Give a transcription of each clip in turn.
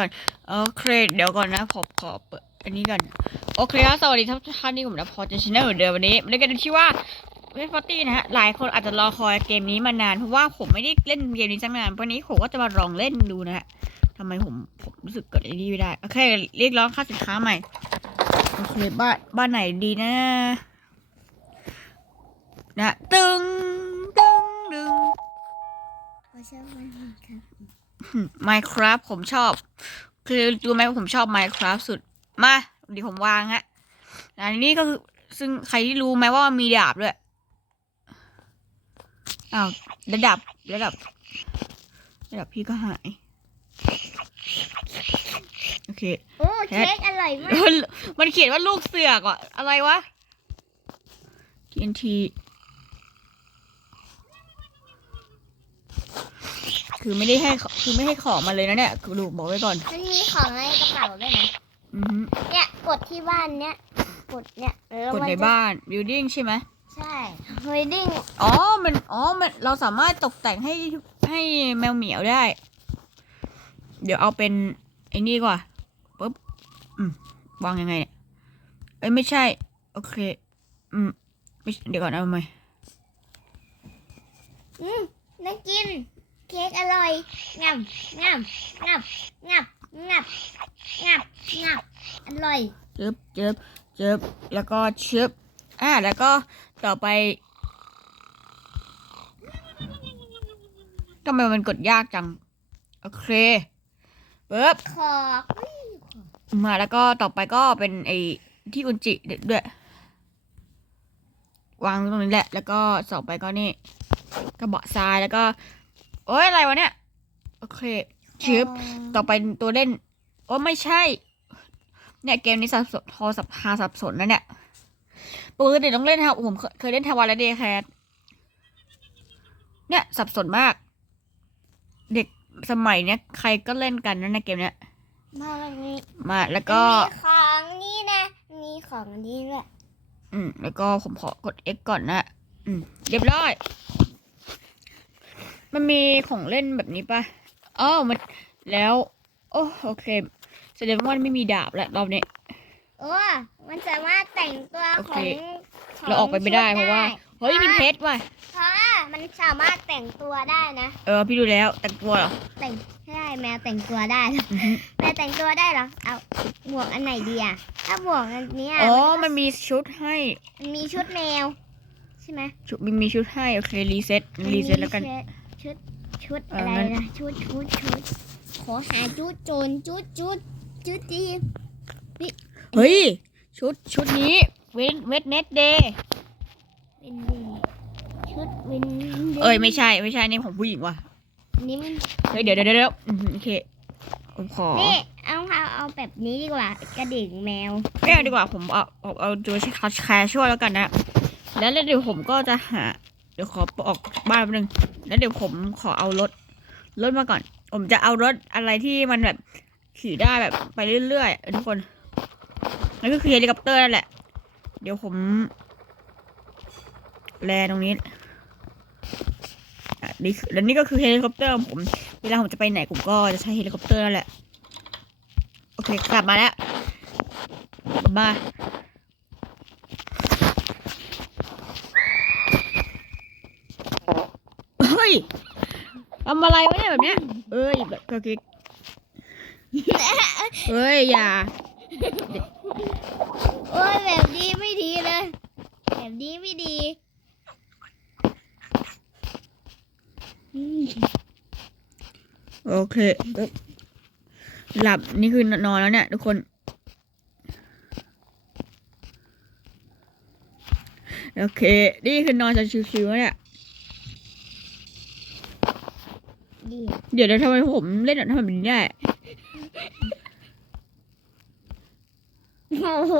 ก่อนโอเคเดี๋ยวก่อนนะผมขอเปิดอันนี้ก่อนโอเคครับสวัสดีท่านท่านนี่ผมนะพอจะชแนลเหมือนเดิมวันนี้ในกันที่ว่าเล่นฟอร์ตี้นะฮะหลายคนอาจจะรอคอยเกมนี้มานานเพราะว่าผมไม่ได้เล่นเกมนี้ตั้งนานวันนี้ผมก็จะมาลองเล่นดูนะฮะทำไมผมผมรู้สึกเกิดไอ้นี่ไม่ได้โอเคเรียกร้องค่าสินค้าใหม่โอเคบ้านบ้านไหนดีนะ นะตึงตึงตึงขอชอบมันครับ Minecraft ผมชอบ คือรู้ไหมว่าผมชอบ Minecraft สุด มาเดี๋ยวผมวางฮะอันนี้ก็คือซึ่งใครที่รู้ไหมว่ามันมีดาบด้วยอ้าวระดับระดับระดับพี่ก็หาย โอเคโอ้เค้กอร่อยมาก มันเขียนว่าลูกเสือกอะ อะไรวะ TNT คือไม่ได้ให้ขคือไม่ให้ของมาเลยนะเนี่ยคือดูบอกไว้ก่อน มันมีของในกระเป๋าด้วยนะอือฮึเนี่ยกดที่บ้านเนี่ยกดเนี่ยแล้วกดมัในจะบ้าน building ใช่ไหมใช่เฮดดิ้งอ๋อมันอ๋อมันเราสามารถตกแต่งให้ให้แมวเหมียวได้ เดี๋ยวเอาเป็นไอ้นี่ดีกว่าปุ๊บอืมวางยังไงเนี่ยเอ้ยไม่ใช่ โอเค อืมไม่เดี๋ยวก่อนเอาใหม่อืมน่ากิน เค้กอร่อยงับงับงับงับงับงับงับอร่อยเจิบเจิบเจิบแล้วก็ชึบอ่าแล้วก็ต่อไปทำไมมันกดยากจัง โอเคปึ๊บขอบมาแล้วก็ต่อไปก็เป็นไอ้ที่อุนจิด้วย วางตรงนี้แหละ แล้วก็ต่อไปก็นี่กระบอกทรายแล้วก็ โอ้ยอะไรวะเนี่ย โอเคชึบต่อไปตัวเล่น โอ้ไม่ใช่ เนี่ยเกมนี้สับสนทอสับหาสับสนนะเนี่ยปกติต้องเล่นครับผมเคยเคยเล่นทวารและเดย์แคสเนี่ยสับสนมาก เด็กสมัยเนี้ยใครก็เล่นกันนะในเกมเนี้ยมาแบบนี้มาแล้วก็ มีของนี่นะ มีของนี่ด้วย อืม แล้วก็ผมขอกด X ก่อนนะ อืม เรียบร้อย มันมีของเล่นแบบนี้ปะอ๋อมันแล้ว โอ้โอเคแสดงว่ามันไม่มีดาบแล้วรอบนี้ โอ้มันสามารถแต่งตัวโอขเค องขงเราออกไปไม่ได้ชุเพราะว่า เฮ้ยมีเพชรว่ะ เพราะว่ามันสามารถแต่งตัวได้นะ เออพี่ดูแล้วแต่งตัวเหรอ แต่งใช่แมวแต่งตัวได้เหรออือฮึ แมวแต่งตัวได้เหรอ เอาหมวกอันไหนดีอะถ้าหมวกอันเนี้ยอ๋อก็มันมีชุดให้มันมีชุดแมวใช่ไหมชุดมันมีชุดให้โอเครีเซ็ตรีเซ็ตแล้วกันมัมีชุ ดชุดเอออะไรงั้นนะชุดชุดชุดขอหาชุดโจรชุดชุดชุดดีเฮ้ย ชุดชุดนี้เวทเวทเน็ตเดย์เป็นดีชุดวินเอ้ยไม่ใช่ไม่ใช่นี่ของผู้หญิงว่ะอันนี้มันเฮ้ยเดี๋ยวเดี๋ยวเดี๋ยวอือฮึโอเคผมขอนี่เอาเอาเอาแบบนี้ดีกว่ากระดิ่งแมวไม่เอาดีกว่าผมเอาเอาเอาตัวแคชช่วยแล้วกันนะแล้วเดี๋ยวผมก็จะหาเดี๋ยวขอออกบ้านแป๊บนึง แล้วเดี๋ยวผมขอเอารถ รถมาก่อน ผมจะเอารถอะไรที่มันแบบขี่ได้แบบไปเรื่อยๆทุกคนนั่นก็คือเฮลิคอปเตอร์นั่นแหละ เดี๋ยวผม แลตรงนี้อะนี่แล้วนี่ก็คือเฮลิคอปเตอร์ผม เวลาผมจะไปไหนผมก็จะใช้เฮลิคอปเตอร์นั่นแหละ โอเค กลับมาแล้วมาเฮ้ ยทำอะไรวะเนี่ยแบบเนี้ย เอ้ยแบบก็คิดเฮ้ยอย่า โอ้ยแบบนี้ไม่ดีเลย แบบนี้ไม่ดีอืมโอเคปึ๊บหลับนี่คือนอนแล้วเนี่ย ทุกคน โอเค นี่คือนอนจะชิวๆแล้วเนี่ย ดีเดี๋ยวเดี๋ยวทำไมผมเล่นทำแบบนี้ได้โอ้โห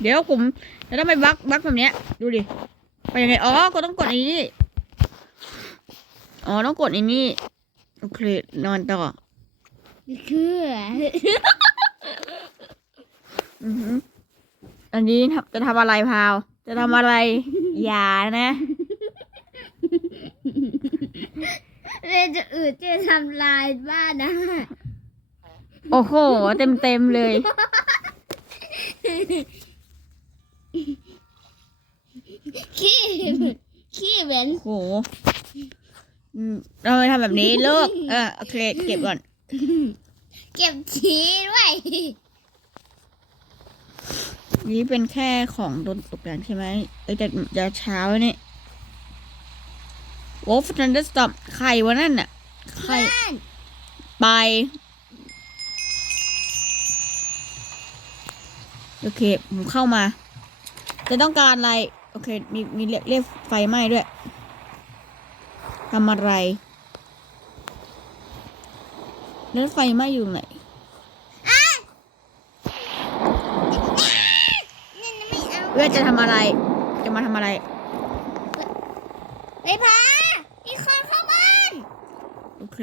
เดี๋ยวผมแล้วทำไมบักบักแบบเนี้ย ดูดิ ไปยังไง อ๋อ ก็ต้องกดอันนี้ อ๋อ ต้องกดอันนี้ โอเค นอนต่อคืออันนี้จะทำอะไรพาว จะทำอะไร อย่านะ เลยจะอืดจะทำลายบ้านนะโอ้โห เต็มเต็มๆเลย ขี้ขี้เหม็นโอ้โหอืมเราทำแบบนี้เลิกเออโอเคเก็บก่อน เก็บชีด้วยนี่เป็นแค่ของโดนตกแต่งใช่ไหมเอ้ยแต่จะเช้าแล้วนี่ วอลฟทันเดอร์สตอมใครวะนั่นน่ะใครบ้านไป โอเค ผมเข้ามา จะต้องการอะไร โอเค มีมีเรียกเรียกไฟไหม้ด้วยทำอะไร แล้วไฟไหม้อยู่ไหนนี่ไม่เอาเพื่อจะทำอะไร จะมาทำอะไร ไปพามีคนเข้าบ้านโอเค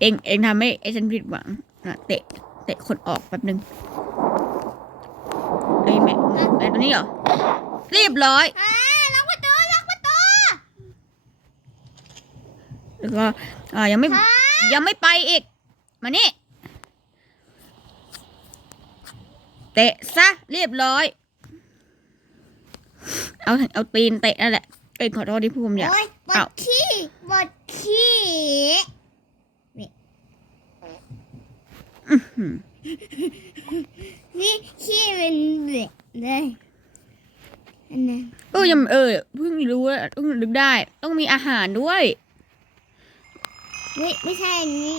เองเองทำให้ไอ้ฉันผิดหวังนะเตะเตะคนออกแป๊บนึงไอ้แม่ไอ้ตัวนี้เหรอเรียบร้อยอ่าล็อกประตูล็อกประตูแล้วก็อ่ายังไม่พายังไม่ไปอีก มานี่เตะซะเรียบร้อย เอาเอาตีนเตะนั่นแหละเอ้ยขอโทษที่พูดคำหยาบโอ้ย บเอ้าดขี้บดขี้อื้อหือนี่ขี้เป็นเด็กเลยอันนั้นเออยังเออเพิ่งรู้ว่าเพิ่งนึกได้ ต้องมีอาหารด้วย ไม่ไม่ใช่อันนี้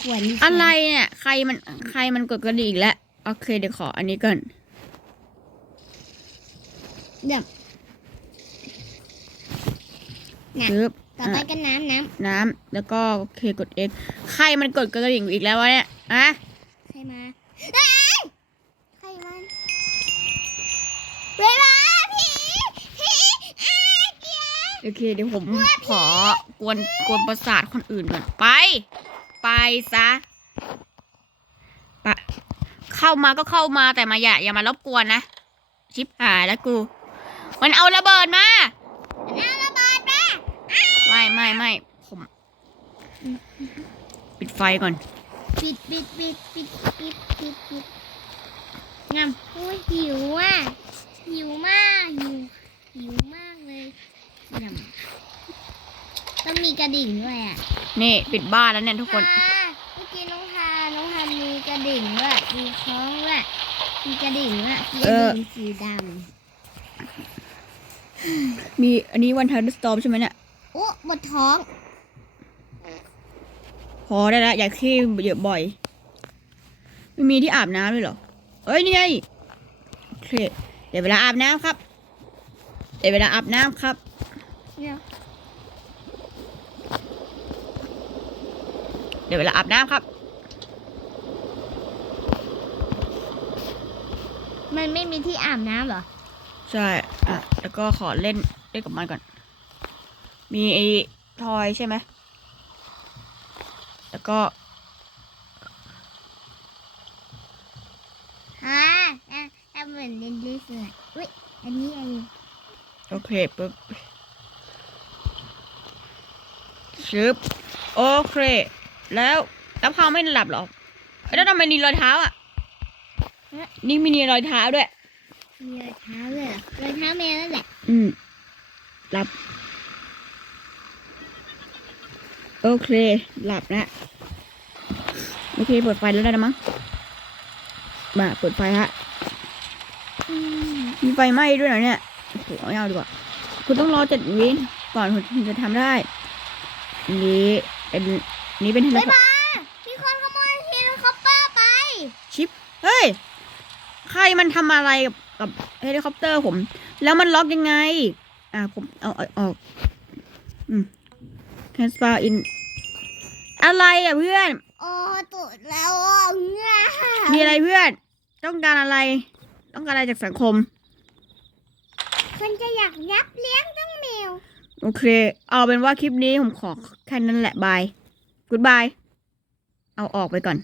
ขวนอะไรเนี่ยใครมันใครมันกดกระดิ่งแล้วโอเคเดี๋ยวขออันนี้ก่อนเดี๋ยว น่ะปึ๊บต่อไปก็น้ำน้น้ำแล้วก็โอเคกด X ใครมันกดกระดิ่งอีกแล้ววะเนี่ยอะำใครมาเอ้ยใครมันเวลาผีผีอ้าเกียร์โอเคเดี๋ยวผมขอกวนกวนประสาทคนอื่นก่อนไป ไปซะปะเข้ามาก็เข้ามาแต่มาอย่าอย่ามารบกวนนะ ชิปหายแล้วกู มันเอาระเบิดมา เอาระเบิดมา ไม่ไม่ไม่ผมปิดไฟก่อน ปิดปิดปิดปิดปิดปิดปิดงามโอ้ยหิวอะหิวมากหิวหิวมากเลยงามต้องมีกระดิ่งด้วยอะนี่ปิดบ้านแล้วเนี่ยทุกคนทาเมื่อกี้น้องทาน้องทามีกระดิ่งด้วยมีคล้องด้วยมีกระดิ่งด้วยมีกระดิ่งสีดมีอันนี้วันทันสตอมใช่ไหมเนี่ยำโอ้บดท้อง พอได้แล้วอย่าขี้เยอะบ่อย ไม่มีที่อาบน้ำด้วยเหรอ เอ้ยนี่ไงโอเคเดี๋ยวเวลาอาบน้ำครับเดี๋ยวเวลาอาบน้ำครับเนี่ยเดี๋ยวเวลาอาบน้ำครับ มันไม่มีที่อาบน้ำเหรอ ใช่ อะ แล้วก็ขอเล่นเล่นกับมันก่อน มีไอ้ทอยใช่ไหม แล้วก็ฮะอะทำเหมือนเล่นดิสเลยอุ้ยอันนี้อันนี้โอเคปึ๊บชึบโอเค แล้วแล้วพาวไม่หลับเหรอเอ้ยแล้วทำไมมีรอยเท้าอะ นี่มีรอยเท้าด้วย มีรอยเท้าเลยเหรอรอยเท้าแมวนั่นแหละ อืมหลับ โอเค หลับนะโอเคเปิดไฟแล้วได้แล้วมั้งมาเปิดไฟฮะอืมมีไฟไหม้ด้วยเหรอเนี่ยโอ้โหไม่เอาดีกว่า คุณต้องรอเจ็ดวิก่อนคุณถึงจะทำได้อันนี้เป็นอันนี้เป็นเฮลิเฮ้ยคอปมามีคนขโมยเฮลิคอปเตอร์ไป ชิป เฮ้ย ใครมันทำอะไรกับกับเฮลิคอปเตอร์ผม แล้วมันล็อกยังไง อ่าผมเอาเอาออกอืม transfer in อะไรอะเพื่อน โอ้ตุดแล้วอะเงามีอะไรเพื่อน ต้องการอะไร ต้องการอะไรจากสังคม คนจะอยากยับเลี้ยงต้องแมวโอเค เอาเป็นว่าคลิปนี้ผมขอแค่นั้นแหละบายกูดบาย เอาออกไปก่อน